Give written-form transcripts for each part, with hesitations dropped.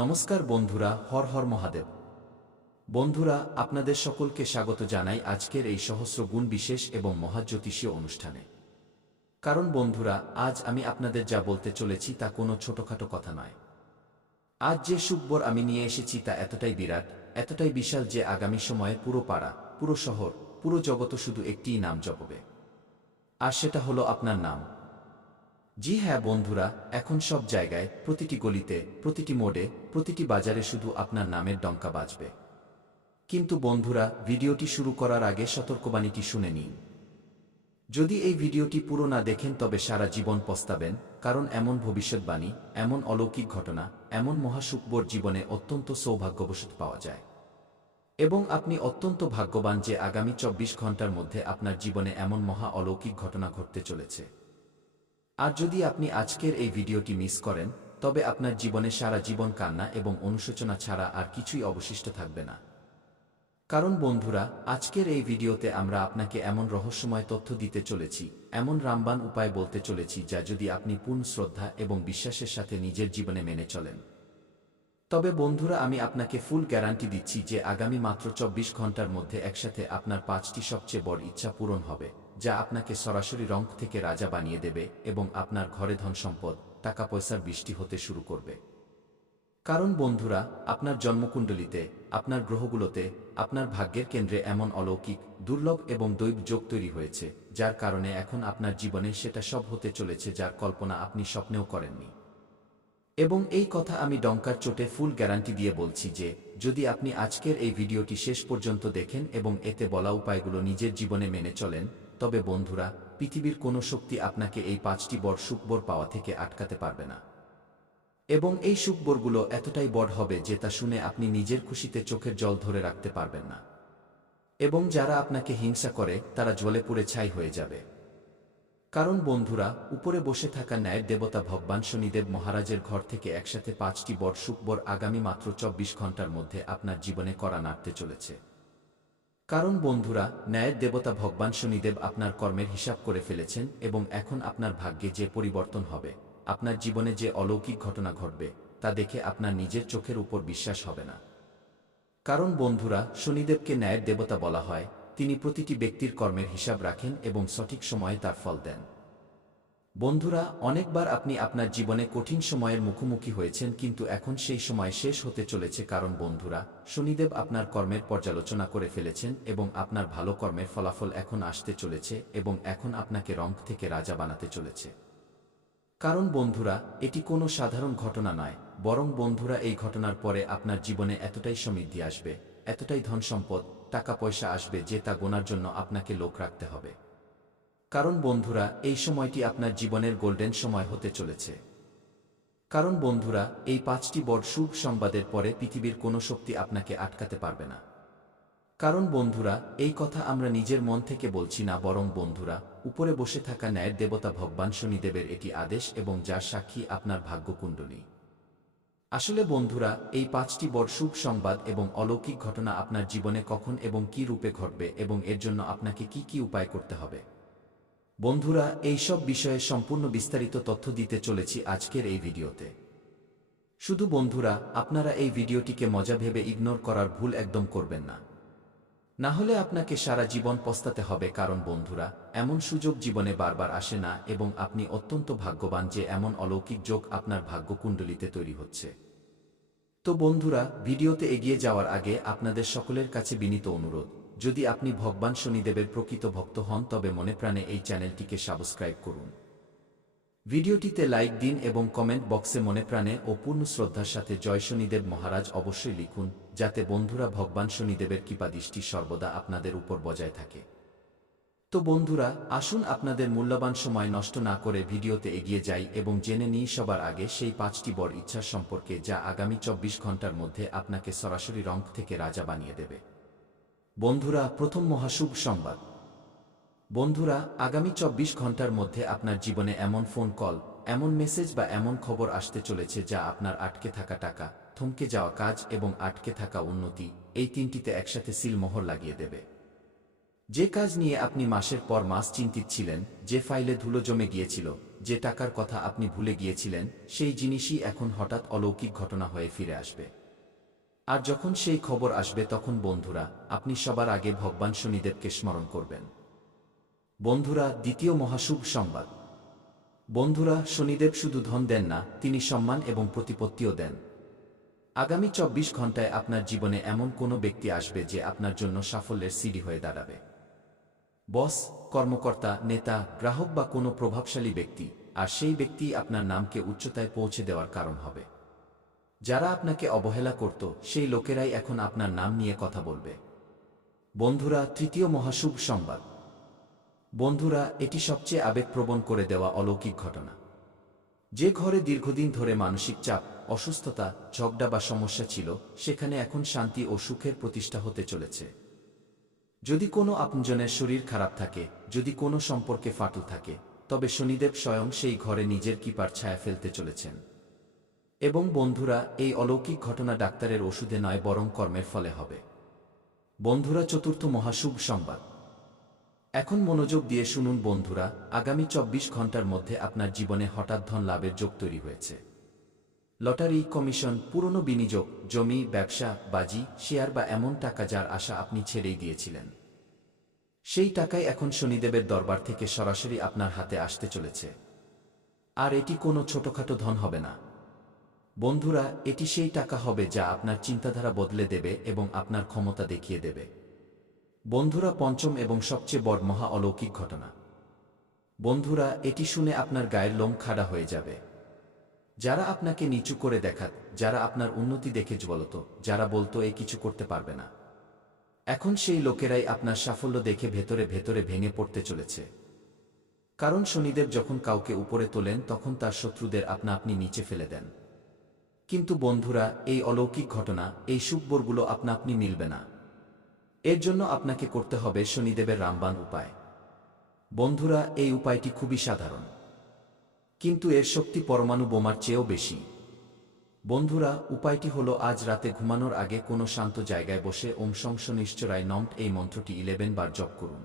নমস্কার বন্ধুরা, হর হর মহাদেব। বন্ধুরা, আপনাদের সকলকে স্বাগত জানাই আজকের এই সহস্র গুণ বিশেষ এবং মহাজ্যোতিষীয় অনুষ্ঠানে। কারণ বন্ধুরা, আজ আমি আপনাদের যা বলতে চলেছি তা কোনো ছোটখাটো কথা নয়। আজ যে সুখবর আমি নিয়ে এসেছি তা এতটাই বিরাট, এতটাই বিশাল যে আগামী সময়ে পুরো পাড়া, পুরো শহর, পুরো জগৎ শুধু একটিই নাম জপবে। আর সেটা হলো আপনার নাম। জি হ্যাঁ বন্ধুরা, এখন সব জায়গায়, প্রতিটি গলিতে, প্রতিটি মোড়ে, প্রতিটি বাজারে শুধু আপনার নামের ডঙ্কা বাজবে। কিন্তু বন্ধুরা, ভিডিওটি শুরু করার আগে সতর্কবাণীটি শুনে নিন। যদি এই ভিডিওটি পুরো না দেখেন তবে সারা জীবন পস্তাবেন, কারণ এমন ভবিষ্যৎবাণী, এমন অলৌকিক ঘটনা, এমন মহাসুখবর জীবনে অত্যন্ত সৌভাগ্যবশত পাওয়া যায়। এবং আপনি অত্যন্ত ভাগ্যবান যে আগামী ২৪ ঘন্টার মধ্যে আপনার জীবনে এমন মহা অলৌকিক ঘটনা ঘটতে চলেছে। আর যদি আপনি আজকের এই ভিডিওটি মিস করেন, তবে আপনার জীবনে সারা জীবন কান্না এবং অনুশোচনা ছাড়া আর কিছুই অবশিষ্ট থাকবে না। কারণ বন্ধুরা, আজকের এই ভিডিওতে আমরা আপনাকে এমন রহস্যময় তথ্য দিতে চলেছি, এমন রামবাণ উপায় বলতে চলেছি যা যদি আপনি পূর্ণ শ্রদ্ধা এবং বিশ্বাসের সাথে নিজের জীবনে মেনে চলেন, তবে বন্ধুরা আমি আপনাকে ফুল গ্যারান্টি দিচ্ছি যে আগামী মাত্র ২৪ ঘন্টার মধ্যে একসাথে আপনার ৫টি সবচেয়ে বড় ইচ্ছা পূরণ হবে, যা আপনাকে সরাসরি রঙ্ক থেকে রাজা বানিয়ে দেবে এবং আপনার ঘরে ধন সম্পদ, টাকা পয়সার বৃষ্টি হতে শুরু করবে। কারণ বন্ধুরা, আপনার জন্মকুণ্ডলিতে, আপনার গ্রহগুলোতে, আপনার ভাগ্যের কেন্দ্রে এমন অলৌকিক, দুর্লভ এবং দৈব যোগ তৈরি হয়েছে, যার কারণে এখন আপনার জীবনে সেটা সব হতে চলেছে যার কল্পনা আপনি স্বপ্নেও করেননি। এবং এই কথা আমি ডঙ্কার চোটে ফুল গ্যারান্টি দিয়ে বলছি যে, যদি আপনি আজকের এই ভিডিওটি শেষ পর্যন্ত দেখেন এবং এতে বলা উপায়গুলো নিজের জীবনে মেনে চলেন, তবে বন্ধুরা, পৃথিবীর কোনো শক্তি আপনাকে এই ৫টি বড় সুখবর পাওয়া থেকে আটকাতে পারবে না। এবং এই সুখবরগুলো এতটাই বড় হবে যে তা শুনে আপনি নিজের খুশিতে চোখের জল ধরে রাখতে পারবেন না। এবং যারা আপনাকে হিংসা করে তারা জ্বলে পুড়ে ছাই হয়ে যাবে। কারণ বন্ধুরা, উপরে বসে থাকা ন্যায়ের দেবতা ভগবান শনিদেব মহারাজের ঘর থেকে একসাথে ৫টি বড় সুখবর আগামী মাত্র ২৪ ঘন্টার মধ্যে আপনার জীবনে করা নাড়তে চলেছে। কারণ বন্ধুরা, ন্যায়ের দেবতা ভগবান শনিদেব আপনার কর্মের হিসাব করে ফেলেছেন এবং এখন আপনার ভাগ্যে যে পরিবর্তন হবে, আপনার জীবনে যে অলৌকিক ঘটনা ঘটবে, তা দেখে আপনার নিজের চোখের উপর বিশ্বাস হবে না। কারণ বন্ধুরা, শনিদেবকে ন্যায়ের দেবতা বলা হয়, তিনি প্রতিটি ব্যক্তির কর্মের হিসাব রাখেন এবং সঠিক সময়ে তার ফল দেন। বন্ধুরা, অনেকবার আপনি আপনার জীবনে কঠিন সময়ের মুখোমুখি হয়েছেন, কিন্তু এখন সেই সময় শেষ হতে চলেছে। কারণ বন্ধুরা, শনিদেব আপনার কর্মের পর্যালোচনা করে ফেলেছেন এবং আপনার ভালো কর্মের ফলাফল এখন আসতে চলেছে এবং এখন আপনাকে রঙ্ক থেকে রাজা বানাতে চলেছে। কারণ বন্ধুরা, এটি কোনো সাধারণ ঘটনা নয়, বরং বন্ধুরা এই ঘটনার পরে আপনার জীবনে এতটাই সমৃদ্ধি আসবে, এতটাই ধন সম্পদ, টাকা পয়সা আসবে যে তা গোনার জন্য আপনাকে লোক রাখতে হবে। কারণ বন্ধুরা, এই সময়টি আপনার জীবনের গোল্ডেন সময় হতে চলেছে। কারণ বন্ধুরা, এই ৫টি বড় শুভ সংবাদের পরে পৃথিবীর কোনো শক্তি আপনাকে আটকাতে পারবে না। কারণ বন্ধুরা, এই কথা আমরা নিজের মন থেকে বলছি না, বরং বন্ধুরা, উপরে বসে থাকা ন্যায়ের দেবতা ভগবান শনিদেবের এটি আদেশ এবং যার সাক্ষী আপনার ভাগ্যকুণ্ডলী। আসলে বন্ধুরা, এই ৫টি বড় শুভ সংবাদ এবং অলৌকিক ঘটনা আপনার জীবনে কখন এবং কী রূপে ঘটবে এবং এর জন্য আপনাকে কি কি উপায় করতে হবে, বন্ধুরা, এই সব বিষয়ে সম্পূর্ণ বিস্তারিত তথ্য দিতে চলেছি আজকের এই ভিডিওতে। শুধু বন্ধুরা, আপনারা এই ভিডিওটিকে মজা ভেবে ইগনোর করার ভুল একদম করবেন না। না হলে আপনাকে সারা জীবন পস্তাতে হবে। কারণ বন্ধুরা, এমন সুযোগ জীবনে বারবার আসে না এবং আপনি অত্যন্ত ভাগ্যবান যে এমন অলৌকিক যোগ আপনার ভাগ্যকুণ্ডলিতে তৈরি হচ্ছে। তো বন্ধুরা, ভিডিওতে এগিয়ে যাওয়ার আগে আপনাদের সকলের কাছে বিনীত অনুরোধ, যদি আপনি ভগবান শনিদেবের প্রকৃত ভক্ত হন তবে মনে প্রাণে এই চ্যানেলটিকে সাবস্ক্রাইব করুন। ভিডিওটিতে লাইক দিন এবং কমেন্ট বক্সে মনে প্রাণে ও পূর্ণ শ্রদ্ধার সাথে জয় শনিদেব মহারাজ অবশ্যই লিখুন, যাতে বন্ধুরা ভগবান শনিদেবের কৃপাদৃষ্টি সর্বদা আপনাদের উপর বজায় থাকে। তো বন্ধুরা, আসুন আপনাদের মূল্যবান সময় নষ্ট না করে ভিডিওতে এগিয়ে যাই এবং জেনে নিই সবার আগে সেই ৫টি বড় ইচ্ছার সম্পর্কে যা আগামী ২৪ ঘন্টার মধ্যে আপনাকে সরাসরি রঙ্ক থেকে রাজা বানিয়ে দেবে। বন্ধুরা, প্রথম মহাশুভ সংবাদ। বন্ধুরা, আগামী ২৪ ঘন্টার মধ্যে আপনার জীবনে এমন ফোন কল, এমন মেসেজ বা এমন খবর আসতে চলেছে যা আপনার আটকে থাকা টাকা, থমকে যাওয়া কাজ এবং আটকে থাকা উন্নতি, এই তিনটিতে একসাথে সিলমোহর লাগিয়ে দেবে। যে কাজ নিয়ে আপনি মাসের পর মাস চিন্তিত ছিলেন, যে ফাইলে ধুলো জমে গিয়েছিল, যে টাকার কথা আপনি ভুলে গিয়েছিলেন, সেই জিনিসই এখন হঠাৎ অলৌকিক ঘটনা হয়ে ফিরে আসবে। আর যখন সেই খবর আসবে তখন বন্ধুরা, আপনি সবার আগে ভগবান শনিদেবকে স্মরণ করবেন। বন্ধুরা, দ্বিতীয় মহাশুভ সংবাদ। বন্ধুরা, শনিদেব শুধু ধন দেন না, তিনি সম্মান এবং প্রতিপত্তিও দেন। আগামী 24 ঘন্টায় আপনার জীবনে এমন কোনো ব্যক্তি আসবে যে আপনার জন্য সাফল্যের সিঁড়ি হয়ে দাঁড়াবে। বস, কর্মকর্তা, নেতা, গ্রাহক বা কোনো প্রভাবশালী ব্যক্তি, আর সেই ব্যক্তি আপনার নামকে উচ্চতায় পৌঁছে দেওয়ার কারণ হবে। যারা আপনাকে অবহেলা করত, সেই লোকেরাই এখন আপনার নাম নিয়ে কথা বলবে। বন্ধুরা, তৃতীয় মহাশুভ সংবাদ। বন্ধুরা, এটি সবচেয়ে আবেগপ্রবণ করে দেওয়া অলৌকিক ঘটনা। যে ঘরে দীর্ঘদিন ধরে মানসিক চাপ, অসুস্থতা, ঝগড়া বা সমস্যা ছিল, সেখানে এখন শান্তি ও সুখের প্রতিষ্ঠা হতে চলেছে। যদি কোনো আপনজনের শরীর খারাপ থাকে, যদি কোনো সম্পর্কে ফাটল থাকে, তবে শনিদেব স্বয়ং সেই ঘরে নিজের কৃপার ছায়া ফেলতে চলেছেন। এবং বন্ধুরা, এই অলৌকিক ঘটনা ডাক্তারের ওষুধে নয় বরং কর্মের ফলে হবে। বন্ধুরা, চতুর্থ মহাশুভ সংবাদ। এখন মনোযোগ দিয়ে শুনুন বন্ধুরা, আগামী 24 ঘন্টার মধ্যে আপনার জীবনে হঠাৎ ধন লাভের যোগ তৈরি হয়েছে। লটারি, কমিশন, পুরনো বিনিয়োগ, জমি, ব্যবসা, বাজি, শেয়ার বা এমন টাকা যার আশা আপনি ছেড়েই দিয়েছিলেন, সেই টাকাই এখন শনিদেবের দরবার থেকে সরাসরি আপনার হাতে আসতে চলেছে। আর এটি কোনো ছোটখাটো ধন হবে না। বন্ধুরা, এটি সেই টাকা হবে যা আপনার চিন্তাধারা বদলে দেবে এবং আপনার ক্ষমতা দেখিয়ে দেবে। বন্ধুরা, পঞ্চম এবং সবচেয়ে বড় মহা অলৌকিক ঘটনা। বন্ধুরা, এটি শুনে আপনার গায়ের লোম খাড়া হয়ে যাবে। যারা আপনাকে নিচু করে দেখাত, যারা আপনার উন্নতি দেখে জ্বলত, যারা বলতো এ কিছু করতে পারবে না, এখন সেই লোকেরাই আপনার সাফল্য দেখে ভেতরে ভেতরে ভেঙে পড়তে চলেছে। কারণ শনিদেব যখন কাউকে উপরে তোলেন তখন তার শত্রুদের আপনা আপনি নিচে ফেলে দেন। কিন্তু বন্ধুরা, এই অলৌকিক ঘটনা, এই সুখবরগুলো আপনা আপনি মিলবে না। এর জন্য আপনাকে করতে হবে শনিদেবের রামবাণ উপায়। বন্ধুরা, এই উপায়টি খুবই সাধারণ, কিন্তু এর শক্তি পরমাণু বোমার চেয়েও বেশি। বন্ধুরা, উপায়টি হলো আজ রাতে ঘুমানোর আগে কোনো শান্ত জায়গায় বসে ওম শং শনিশ্চরায় নমঃ এই মন্ত্রটি 11 বার জপ করুন।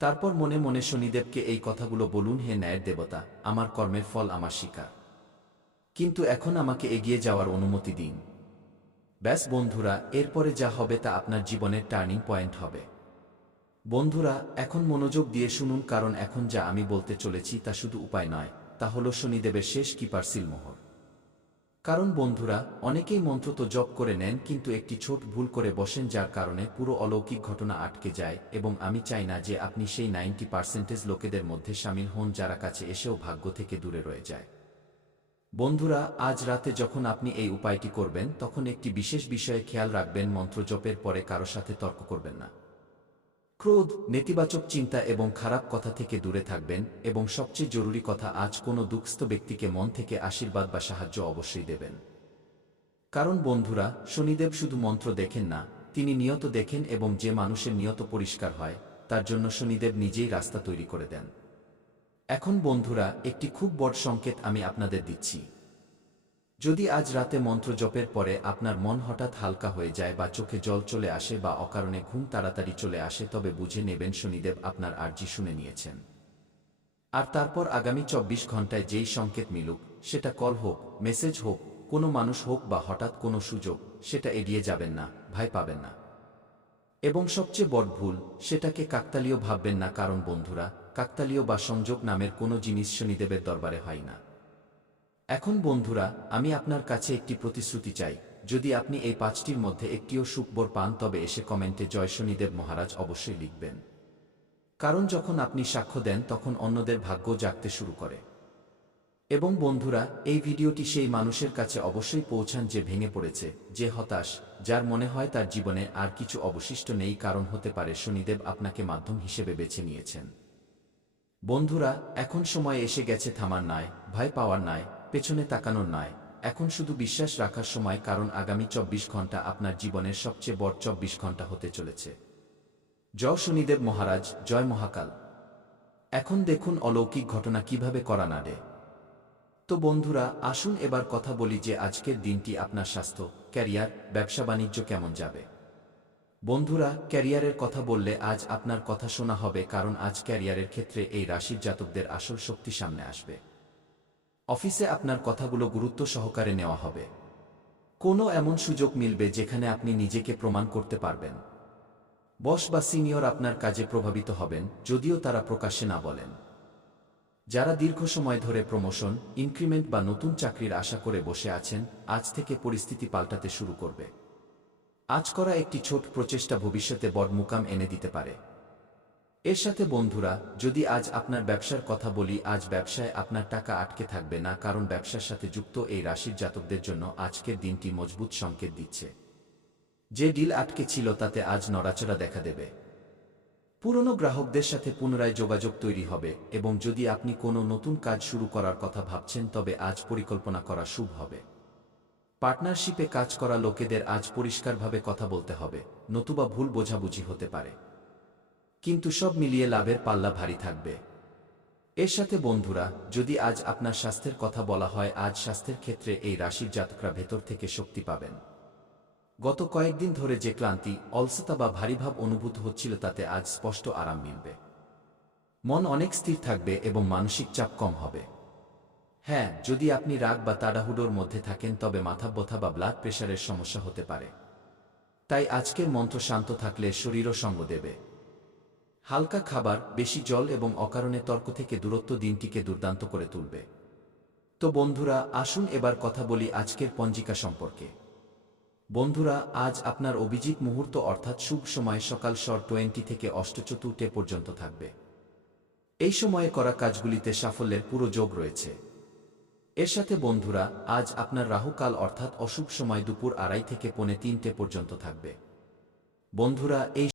তারপর মনে মনে শনিদেবকে এই কথাগুলো বলুন, হে ন্যায়ের দেবতা, আমার কর্মের ফল আমার স্বীকার, কিন্তু এখন আমাকে এগিয়ে যাওয়ার অনুমতি দিন। ব্যাস বন্ধুরা, এরপরে যা হবে তা আপনার জীবনের টার্নিং পয়েন্ট হবে। বন্ধুরা, এখন মনোযোগ দিয়ে শুনুন, কারণ এখন যা আমি বলতে চলেছি তা শুধু উপায় নয়, তা হলো শনিদেবের শেষ কৃপার সিলমোহর। কারণ বন্ধুরা, অনেকেই মন্ত্র তো জপ করে নেন কিন্তু একটি ছোট ভুল করে বসেন, যার কারণে পুরো অলৌকিক ঘটনা আটকে যায়। এবং আমি চাই না যে আপনি সেই 90% লোকেদের মধ্যে শামিল হন যারা কাছে এসেও ভাগ্য থেকে দূরে রয়ে যায়। বন্ধুরা, আজ রাতে যখন আপনি এই উপায়টি করবেন তখন একটি বিশেষ বিষয়ে খেয়াল রাখবেন, মন্ত্র জপের পরে কারো সাথে তর্ক করবেন না। ক্রোধ, নেতিবাচক চিন্তা এবং খারাপ কথা থেকে দূরে থাকবেন, এবং সবচেয়ে জরুরি কথা, আজ কোনো দুঃস্থ ব্যক্তিকে মন থেকে আশীর্বাদ বা সাহায্য অবশ্যই দেবেন। কারণ বন্ধুরা, শনিদেব শুধু মন্ত্র দেখেন না, তিনি নিয়ত দেখেন, এবং যে মানুষের নিয়ত পরিষ্কার হয় তার জন্য শনিদেব নিজেই রাস্তা তৈরি করে দেন। এখন বন্ধুরা, একটি খুব বড় সংকেত আমি আপনাদের দিচ্ছি। যদি আজ রাতে মন্ত্র জপের পরে আপনার মন হঠাৎ হালকা হয়ে যায় বা চোখে জল চলে আসে বা অকারণে ঘুম তাড়াতাড়ি চলে আসে, তবে বুঝে নেবেন শনিদেব আপনার আর্জি শুনে নিয়েছেন। আর তারপর আগামী 24 ঘন্টায় যেই সংকেত মিলুক, সেটা কল হোক, মেসেজ হোক, কোনো মানুষ হোক বা হঠাৎ কোনো সুযোগ, সেটা এড়িয়ে যাবেন না, ভয় পাবেন না। এবং সবচেয়ে বড় ভুল, সেটাকে কাকতালীয় ভাববেন না, কারণ বন্ধুরা, কাকতালীয় বা সংযোগ নামের কোনো জিনিস শনিদেবের দরবারে হয় না। এখন বন্ধুরা, আমি আপনার কাছে একটি প্রতিশ্রুতি চাই। যদি আপনি এই 5টির মধ্যে একটিও সুখবর পান তবে এসে কমেন্টে জয় শনিদেব মহারাজ অবশ্যই লিখবেন। কারণ যখন আপনি সাক্ষ্য দেন তখন অন্যদের ভাগ্য জাগতে শুরু করে। এবং বন্ধুরা, এই ভিডিওটি সেই মানুষের কাছে অবশ্যই পৌঁছান যে ভেঙে পড়েছে, যে হতাশ, যার মনে হয় তার জীবনে আর কিছু অবশিষ্ট নেই, কারণ হতে পারে শনিদেব আপনাকে মাধ্যম হিসেবে বেছে নিয়েছেন। বন্ধুরা, এখন সময় এসে গেছে থামার নয়, ভয় পাওয়ার নয়, পেছনে তাকানোর নয়, এখন শুধু বিশ্বাস রাখার সময়, কারণ আগামী 24 ঘন্টা আপনার জীবনের সবচেয়ে বড় 24 ঘন্টা হতে চলেছে। জয় শনিদেব মহারাজ, জয় মহাকাল। এখন দেখুন অলৌকিক ঘটনা কিভাবে করা নাড়ে। তো বন্ধুরা, আসুন এবার কথা বলি যে আজকের দিনটি আপনার স্বাস্থ্য, ক্যারিয়ার, ব্যবসা বাণিজ্য কেমন যাবে। বন্ধুরা, ক্যারিয়ারের কথা বললে আজ আপনার কথা শোনা হবে, কারণ আজ ক্যারিয়ারের ক্ষেত্রে এই রাশির জাতকদের আসল শক্তি সামনে আসবে। অফিসে আপনার কথাগুলো গুরুত্ব সহকারে নেওয়া হবে। কোনো এমন সুযোগ মিলবে যেখানে আপনি নিজেকে প্রমাণ করতে পারবেন। বস বা সিনিয়র আপনার কাজে প্রভাবিত হবেন, যদিও তারা প্রকাশ্যে না বলেন। যারা দীর্ঘ সময় ধরে প্রমোশন, ইনক্রিমেন্ট বা নতুন চাকরির আশা করে বসে আছেন, আজ থেকে পরিস্থিতি পাল্টাতে শুরু করবে। আজ করা একটি ছোট প্রচেষ্টা ভবিষ্যতে বড় মুকাম এনে দিতে পারে। এর সাথে বন্ধুরা, যদি আজ আপনার ব্যবসার কথা বলি, আজ ব্যবসায় আপনার টাকা আটকে থাকবে না, কারণ ব্যবসার সাথে যুক্ত এই রাশির জাতকদের জন্য আজকের দিনটি মজবুত সংকেত দিচ্ছে। যে ডিল আটকে ছিল তাতে আজ নড়াচড়া দেখা দেবে। পুরনো গ্রাহকদের সাথে পুনরায় যোগাযোগ তৈরি হবে, এবং যদি আপনি কোনো নতুন কাজ শুরু করার কথা ভাবছেন তবে আজ পরিকল্পনা করা শুভ হবে। পার্টনারশিপে কাজ করা লোকেদের আজ পরিষ্কারভাবে কথা বলতে হবে, নতুবা ভুল বোঝাবুঝি হতে পারে। কিন্তু সব মিলিয়ে লাভের পাল্লা ভারী থাকবে। এর সাথে বন্ধুরা, যদি আজ আপনার স্বাস্থ্যের কথা বলা হয়, আজ স্বাস্থ্যের ক্ষেত্রে এই রাশির জাতকরা ভেতর থেকে শক্তি পাবেন। গত কয়েকদিন ধরে যে ক্লান্তি, অলসতা বা ভারীভাব অনুভূত হচ্ছিল তাতে আজ স্পষ্ট আরাম মিলবে। মন অনেক স্থির থাকবে এবং মানসিক চাপ কম হবে। হ্যাঁ, যদি আপনি রাগ বা তাড়াহুড়োর মধ্যে থাকেন তবে মাথা ব্যথা বা ব্লাড প্রেশারের সমস্যা হতে পারে। তাই আজকের মন্ত্র শান্ত থাকলে শরীরও সঙ্গ দেবে। হালকা খাবার, বেশি জল এবং অকারণে তর্ক থেকে দূরত্ব দিনটিকে দুর্দান্ত করে তুলবে। তো বন্ধুরা, আসুন এবার কথা বলি আজকের পঞ্জিকা সম্পর্কে। বন্ধুরা, আজ আপনার অভিজিৎ মুহূর্ত অর্থাৎ শুভ সময় সকাল 20 থেকে 8:04 পর্যন্ত থাকবে। এই সময়ে করা কাজগুলিতে সাফল্যের পুরো যোগ রয়েছে। এর সাথে বন্ধুরা, আজ আপনার রাহুকাল অর্থাৎ অশুভ সময় দুপুর 2:30 থেকে 3:45 পর্যন্ত থাকবে। বন্ধুরা, এই